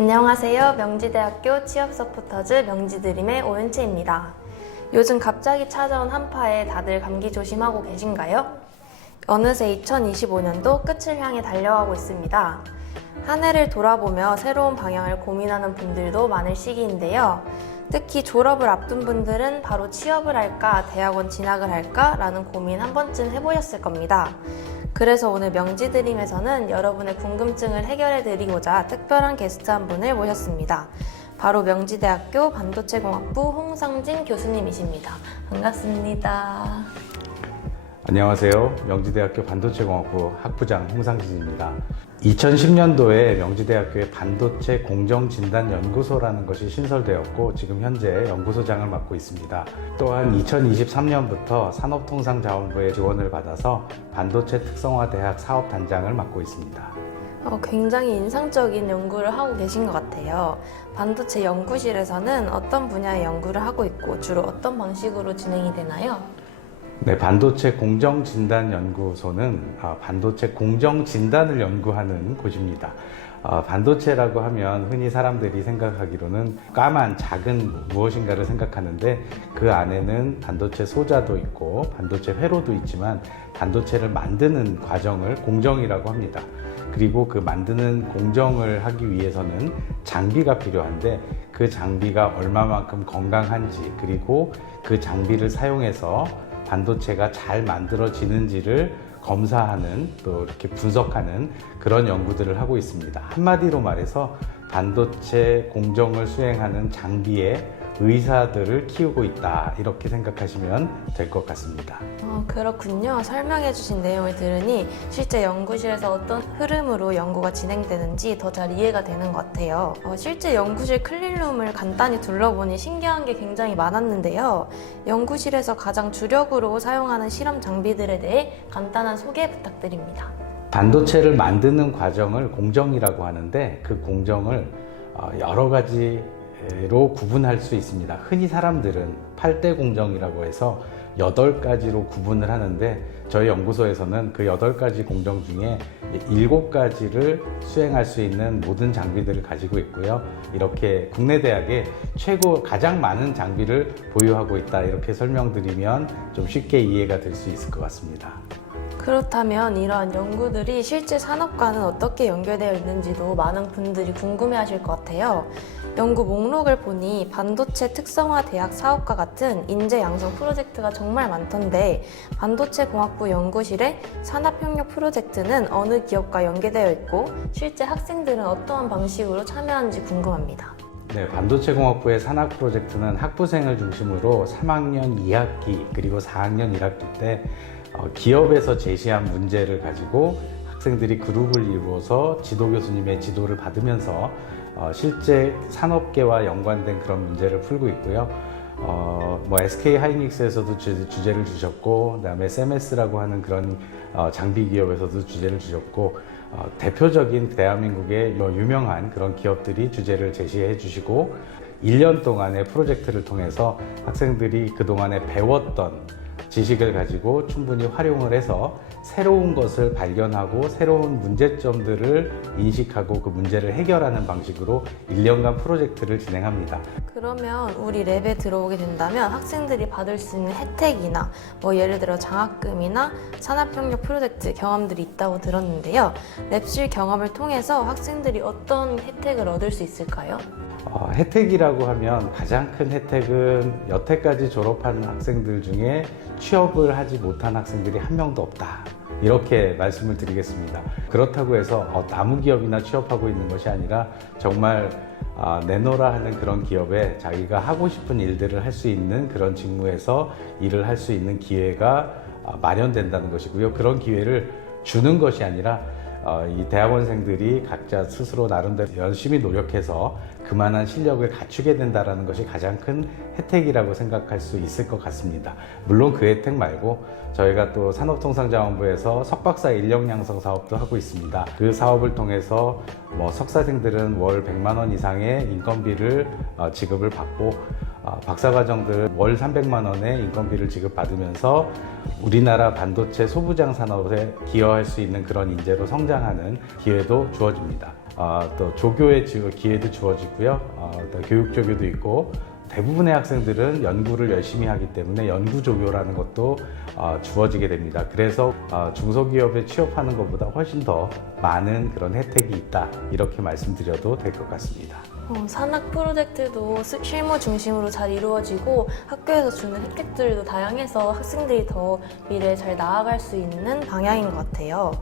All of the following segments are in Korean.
안녕하세요. 명지대학교 취업 서포터즈 명지드림의 오윤채입니다. 요즘 갑자기 찾아온 한파에 다들 감기 조심하고 계신가요? 어느새 2025년도 끝을 향해 달려가고 있습니다. 한 해를 돌아보며 새로운 방향을 고민하는 분들도 많을 시기인데요. 특히 졸업을 앞둔 분들은 바로 취업을 할까, 대학원 진학을 할까 라는 고민 한 번쯤 해보셨을 겁니다. 그래서 오늘 명지드림에서는 여러분의 궁금증을 해결해 드리고자 특별한 게스트 한 분을 모셨습니다. 바로 명지대학교 반도체공학부 홍상진 교수님이십니다. 반갑습니다. 안녕하세요. 명지대학교 반도체공학부 학부장 홍상진입니다. 2010년도에 명지대학교의 반도체 공정진단연구소라는 것이 신설되었고 지금 현재 연구소장을 맡고 있습니다. 또한 2023년부터 산업통상자원부의 지원을 받아서 반도체 특성화대학 사업단장을 맡고 있습니다. 굉장히 인상적인 연구를 하고 계신 것 같아요. 반도체 연구실에서는 어떤 분야의 연구를 하고 있고 주로 어떤 방식으로 진행이 되나요? 네, 반도체 공정진단연구소는 반도체 공정진단을 연구하는 곳입니다. 반도체라고 하면 흔히 사람들이 생각하기로는 까만 작은 무엇인가를 생각하는데 그 안에는 반도체 소자도 있고 반도체 회로도 있지만 반도체를 만드는 과정을 공정이라고 합니다. 그리고 그 만드는 공정을 하기 위해서는 장비가 필요한데 그 장비가 얼마만큼 건강한지 그리고 그 장비를 사용해서 반도체가 잘 만들어지는지를 검사하는 또 이렇게 분석하는 그런 연구들을 하고 있습니다. 한마디로 말해서 반도체 공정을 수행하는 장비의 의사들을 키우고 있다 이렇게 생각하시면 될 것 같습니다. 그렇군요. 설명해 주신 내용을 들으니 실제 연구실에서 어떤 흐름으로 연구가 진행되는지 더 잘 이해가 되는 것 같아요. 실제 연구실 클린룸을 간단히 둘러보니 신기한 게 굉장히 많았는데요. 연구실에서 가장 주력으로 사용하는 실험 장비들에 대해 간단한 소개 부탁드립니다. 반도체를 만드는 과정을 공정이라고 하는데 그 공정을 여러 가지로 구분할 수 있습니다. 흔히 사람들은 8대 공정이라고 해서 8가지로 구분을 하는데 저희 연구소에서는 그 8가지 공정 중에 7가지를 수행할 수 있는 모든 장비들을 가지고 있고요. 이렇게 국내 대학에 가장 많은 장비를 보유하고 있다 이렇게 설명드리면 좀 쉽게 이해가 될 수 있을 것 같습니다. 그렇다면 이러한 연구들이 실제 산업과는 어떻게 연결되어 있는지도 많은 분들이 궁금해하실 것 같아요. 연구 목록을 보니 반도체 특성화 대학 사업과 같은 인재 양성 프로젝트가 정말 많던데 반도체 공학부 연구실의 산업협력 프로젝트는 어느 기업과 연계되어 있고 실제 학생들은 어떠한 방식으로 참여하는지 궁금합니다. 네, 반도체공학부의 산학 프로젝트는 학부생을 중심으로 3학년 2학기 그리고 4학년 1학기 때 기업에서 제시한 문제를 가지고 학생들이 그룹을 이루어서 지도 교수님의 지도를 받으면서 실제 산업계와 연관된 그런 문제를 풀고 있고요. SK 하이닉스에서도 주제를 주셨고, 그다음에 SMS라고 하는 그런 장비 기업에서도 주제를 주셨고, 대표적인 대한민국의 유명한 그런 기업들이 주제를 제시해 주시고, 1년 동안의 프로젝트를 통해서 학생들이 그동안에 배웠던 지식을 가지고 충분히 활용을 해서 새로운 것을 발견하고 새로운 문제점들을 인식하고 그 문제를 해결하는 방식으로 1년간 프로젝트를 진행합니다. 그러면 우리 랩에 들어오게 된다면 학생들이 받을 수 있는 혜택이나 예를 들어 장학금이나 산업협력 프로젝트 경험들이 있다고 들었는데요. 랩실 경험을 통해서 학생들이 어떤 혜택을 얻을 수 있을까요? 혜택이라고 하면 가장 큰 혜택은 여태까지 졸업한 학생들 중에 취업을 하지 못한 학생들이 한 명도 없다 이렇게 말씀을 드리겠습니다. 그렇다고 해서 아무 기업이나 취업하고 있는 것이 아니라 정말 내노라 하는 그런 기업에 자기가 하고 싶은 일들을 할 수 있는 그런 직무에서 일을 할 수 있는 기회가 마련된다는 것이고요. 그런 기회를 주는 것이 아니라 이 대학원생들이 각자 스스로 나름대로 열심히 노력해서 그만한 실력을 갖추게 된다는 것이 가장 큰 혜택이라고 생각할 수 있을 것 같습니다. 물론 그 혜택 말고 저희가 또 산업통상자원부에서 석박사 인력 양성 사업도 하고 있습니다. 그 사업을 통해서 석사생들은 월 100만 원 이상의 인건비를 지급을 받고 박사과정들 월 300만 원의 인건비를 지급받으면서 우리나라 반도체 소부장 산업에 기여할 수 있는 그런 인재로 성장하는 기회도 주어집니다. 또 조교의 기회도 주어지고요. 또 교육 조교도 있고 대부분의 학생들은 연구를 열심히 하기 때문에 연구조교라는 것도 주어지게 됩니다. 그래서 중소기업에 취업하는 것보다 훨씬 더 많은 그런 혜택이 있다, 이렇게 말씀드려도 될 것 같습니다. 산학 프로젝트도 실무 중심으로 잘 이루어지고 학교에서 주는 혜택들도 다양해서 학생들이 더 미래에 잘 나아갈 수 있는 방향인 것 같아요.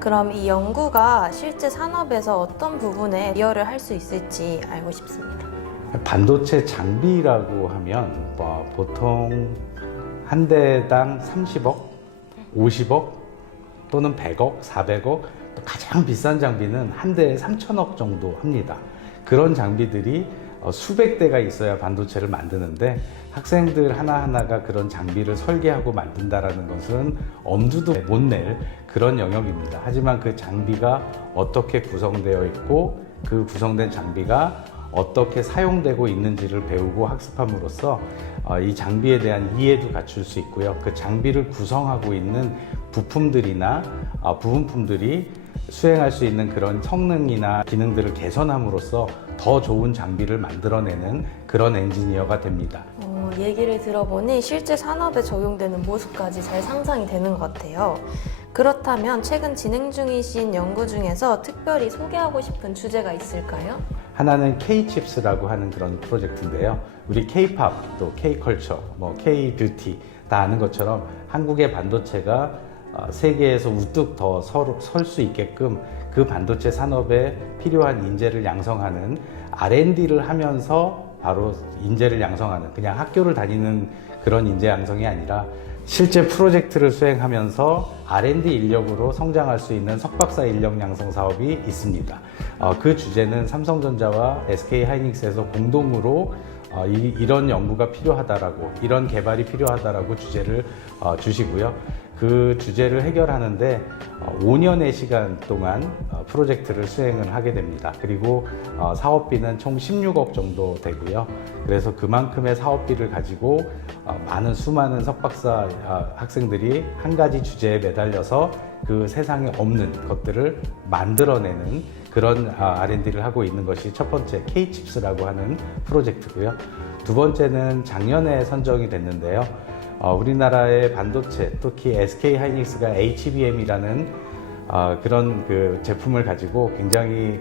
그럼 이 연구가 실제 산업에서 어떤 부분에 기여를 할 수 있을지 알고 싶습니다. 반도체 장비라고 하면 보통 한 대당 30억, 50억 또는 100억, 400억, 또 가장 비싼 장비는 한 대에 3천억 정도 합니다. 그런 장비들이 수백 대가 있어야 반도체를 만드는데 학생들 하나하나가 그런 장비를 설계하고 만든다라는 것은 엄두도 못 낼 그런 영역입니다. 하지만 그 장비가 어떻게 구성되어 있고 그 구성된 장비가 어떻게 사용되고 있는지를 배우고 학습함으로써 이 장비에 대한 이해도 갖출 수 있고요. 그 장비를 구성하고 있는 부품들이나 부분품들이 수행할 수 있는 그런 성능이나 기능들을 개선함으로써 더 좋은 장비를 만들어내는 그런 엔지니어가 됩니다. 얘기를 들어보니 실제 산업에 적용되는 모습까지 잘 상상이 되는 것 같아요. 그렇다면 최근 진행 중이신 연구 중에서 특별히 소개하고 싶은 주제가 있을까요? 하나는 K-칩스라고 하는 그런 프로젝트인데요. 우리 K-팝, 또 K-컬처, K-뷰티 다 아는 것처럼 한국의 반도체가 세계에서 우뚝 더 설 수 있게끔 그 반도체 산업에 필요한 인재를 양성하는 R&D를 하면서 바로 인재를 양성하는, 그냥 학교를 다니는 그런 인재 양성이 아니라 실제 프로젝트를 수행하면서 R&D 인력으로 성장할 수 있는 석박사 인력 양성 사업이 있습니다. 그 주제는 삼성전자와 SK하이닉스에서 공동으로 이런 연구가 필요하다라고, 이런 개발이 필요하다라고 주제를 주시고요. 그 주제를 해결하는데 5년의 시간 동안 프로젝트를 수행을 하게 됩니다. 그리고 사업비는 총 16억 정도 되고요. 그래서 그만큼의 사업비를 가지고 많은 수많은 석박사 학생들이 한 가지 주제에 매달려서 그 세상에 없는 것들을 만들어내는 그런 R&D를 하고 있는 것이 첫 번째 K-칩스라고 하는 프로젝트고요. 두 번째는 작년에 선정이 됐는데요. 우리나라의 반도체, 특히 SK하이닉스가 HBM이라는 그런 그 제품을 가지고 굉장히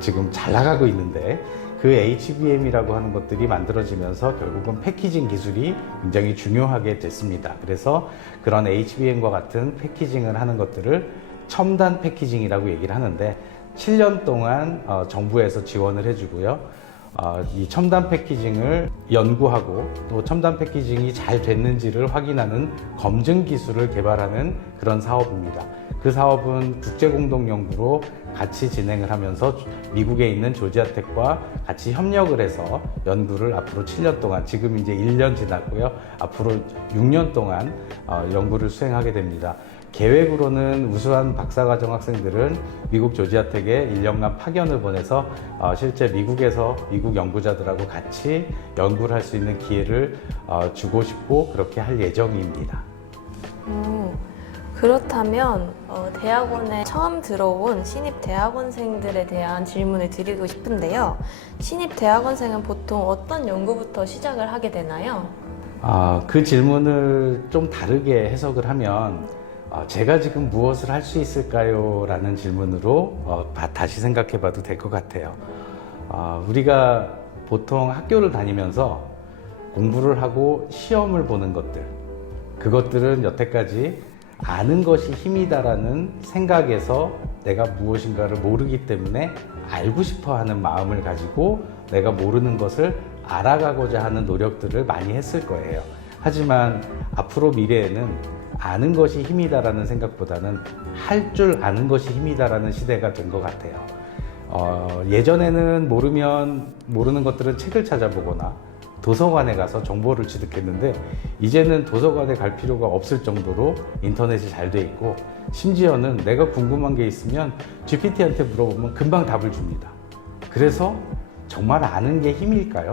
지금 잘 나가고 있는데, 그 HBM이라고 하는 것들이 만들어지면서 결국은 패키징 기술이 굉장히 중요하게 됐습니다. 그래서 그런 HBM과 같은 패키징을 하는 것들을 첨단 패키징이라고 얘기를 하는데 7년 동안 정부에서 지원을 해주고요. 이 첨단 패키징을 연구하고 또 첨단 패키징이 잘 됐는지를 확인하는 검증 기술을 개발하는 그런 사업입니다. 그 사업은 국제공동연구로 같이 진행을 하면서 미국에 있는 조지아텍과 같이 협력을 해서 연구를 앞으로 7년 동안, 지금 이제 1년 지났고요. 앞으로 6년 동안 연구를 수행하게 됩니다. 계획으로는 우수한 박사과정 학생들은 미국 조지아텍에 1년간 파견을 보내서 실제 미국에서 미국 연구자들하고 같이 연구를 할 수 있는 기회를 주고 싶고 그렇게 할 예정입니다. 그렇다면 대학원에 처음 들어온 신입 대학원생들에 대한 질문을 드리고 싶은데요. 신입 대학원생은 보통 어떤 연구부터 시작을 하게 되나요? 그 질문을 좀 다르게 해석을 하면 제가 지금 무엇을 할 수 있을까요? 라는 질문으로 다시 생각해 봐도 될 것 같아요. 우리가 보통 학교를 다니면서 공부를 하고 시험을 보는 것들, 그것들은 여태까지 아는 것이 힘이다라는 생각에서 내가 무엇인가를 모르기 때문에 알고 싶어 하는 마음을 가지고 내가 모르는 것을 알아가고자 하는 노력들을 많이 했을 거예요. 하지만 앞으로 미래에는 아는 것이 힘이다라는 생각보다는 할 줄 아는 것이 힘이다라는 시대가 된 것 같아요. 예전에는 모르는 것들은 책을 찾아보거나 도서관에 가서 정보를 취득했는데, 이제는 도서관에 갈 필요가 없을 정도로 인터넷이 잘 돼 있고, 심지어는 내가 궁금한 게 있으면 GPT한테 물어보면 금방 답을 줍니다. 그래서 정말 아는 게 힘일까요?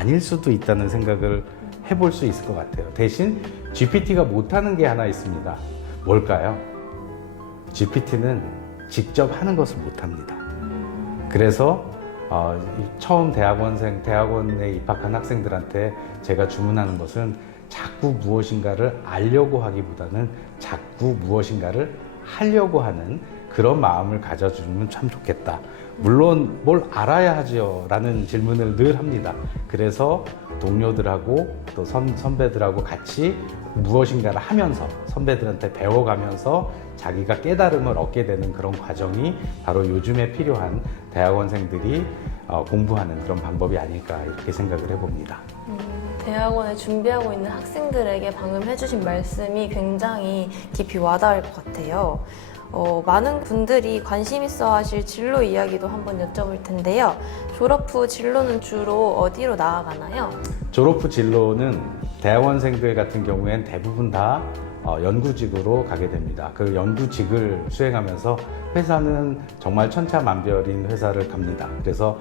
아닐 수도 있다는 생각을 해볼 수 있을 것 같아요. 대신 GPT가 못하는 게 하나 있습니다. 뭘까요? GPT는 직접 하는 것을 못합니다. 그래서 처음 대학원에 입학한 학생들한테 제가 주문하는 것은 자꾸 무엇인가를 알려고 하기보다는 자꾸 무엇인가를 하려고 하는 그런 마음을 가져주면 참 좋겠다. 물론 뭘 알아야 하지요? 라는 질문을 늘 합니다. 그래서 동료들하고 또 선배들하고 같이 무엇인가를 하면서 선배들한테 배워가면서 자기가 깨달음을 얻게 되는 그런 과정이 바로 요즘에 필요한 대학원생들이 공부하는 그런 방법이 아닐까 이렇게 생각을 해봅니다. 대학원에 준비하고 있는 학생들에게 방금 해주신 말씀이 굉장히 깊이 와닿을 것 같아요. 많은 분들이 관심 있어 하실 진로 이야기도 한번 여쭤볼 텐데요. 졸업 후 진로는 주로 어디로 나아가나요? 졸업 후 진로는 대학원생들 같은 경우엔 대부분 다 연구직으로 가게 됩니다. 그 연구직을 수행하면서 회사는 정말 천차만별인 회사를 갑니다. 그래서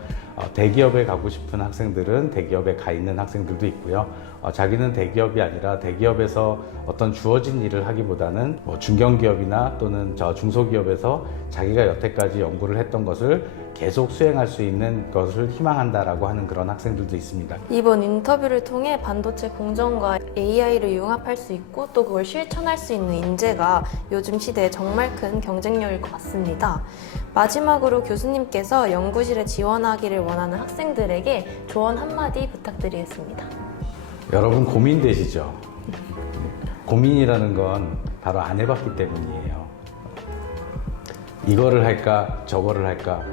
대기업에 가고 싶은 학생들은 대기업에 가 있는 학생들도 있고요. 자기는 대기업이 아니라 대기업에서 어떤 주어진 일을 하기보다는 중견기업이나 또는 중소기업에서 자기가 여태까지 연구를 했던 것을 계속 수행할 수 있는 것을 희망한다라고 하는 그런 학생들도 있습니다. 이번 인터뷰를 통해 반도체 공정과 AI를 융합할 수 있고 또 그걸 실천할 수 있는 인재가 요즘 시대에 정말 큰 경쟁력일 것 같습니다. 마지막으로 교수님께서 연구실에 지원하기를 원하는 학생들에게 조언 한마디 부탁드리겠습니다. 여러분 고민되시죠? 고민이라는 건 바로 안 해봤기 때문이에요. 이거를 할까 저거를 할까,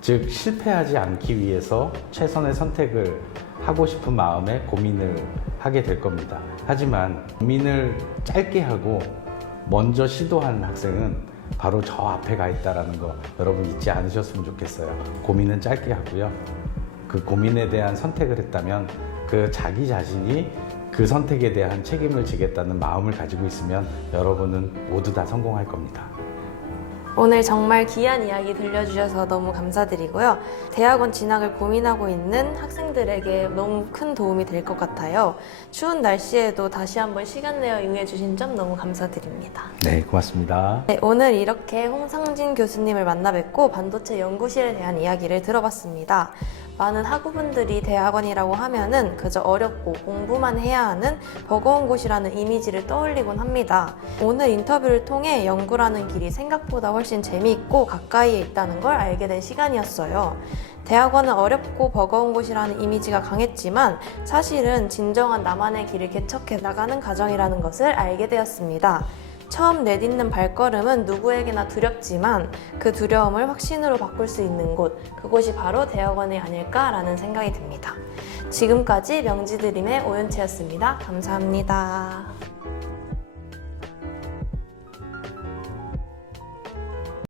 즉 실패하지 않기 위해서 최선의 선택을 하고 싶은 마음에 고민을 하게 될 겁니다. 하지만 고민을 짧게 하고 먼저 시도한 학생은 바로 저 앞에 가 있다는 거 여러분 잊지 않으셨으면 좋겠어요. 고민은 짧게 하고요. 그 고민에 대한 선택을 했다면 그 자기 자신이 그 선택에 대한 책임을 지겠다는 마음을 가지고 있으면 여러분은 모두 다 성공할 겁니다. 오늘 정말 귀한 이야기 들려주셔서 너무 감사드리고요. 대학원 진학을 고민하고 있는 학생들에게 너무 큰 도움이 될 것 같아요. 추운 날씨에도 다시 한번 시간 내어 응해주신 점 너무 감사드립니다. 네, 고맙습니다. 네, 오늘 이렇게 홍상진 교수님을 만나 뵙고 반도체 연구실에 대한 이야기를 들어봤습니다. 많은 학우분들이 대학원이라고 하면은 그저 어렵고 공부만 해야 하는 버거운 곳이라는 이미지를 떠올리곤 합니다. 오늘 인터뷰를 통해 연구라는 길이 생각보다 훨씬 재미있고 가까이에 있다는 걸 알게 된 시간이었어요. 대학원은 어렵고 버거운 곳이라는 이미지가 강했지만 사실은 진정한 나만의 길을 개척해 나가는 과정이라는 것을 알게 되었습니다. 처음 내딛는 발걸음은 누구에게나 두렵지만 그 두려움을 확신으로 바꿀 수 있는 곳, 그곳이 바로 대학원이 아닐까라는 생각이 듭니다. 지금까지 명지드림의 오연채였습니다. 감사합니다.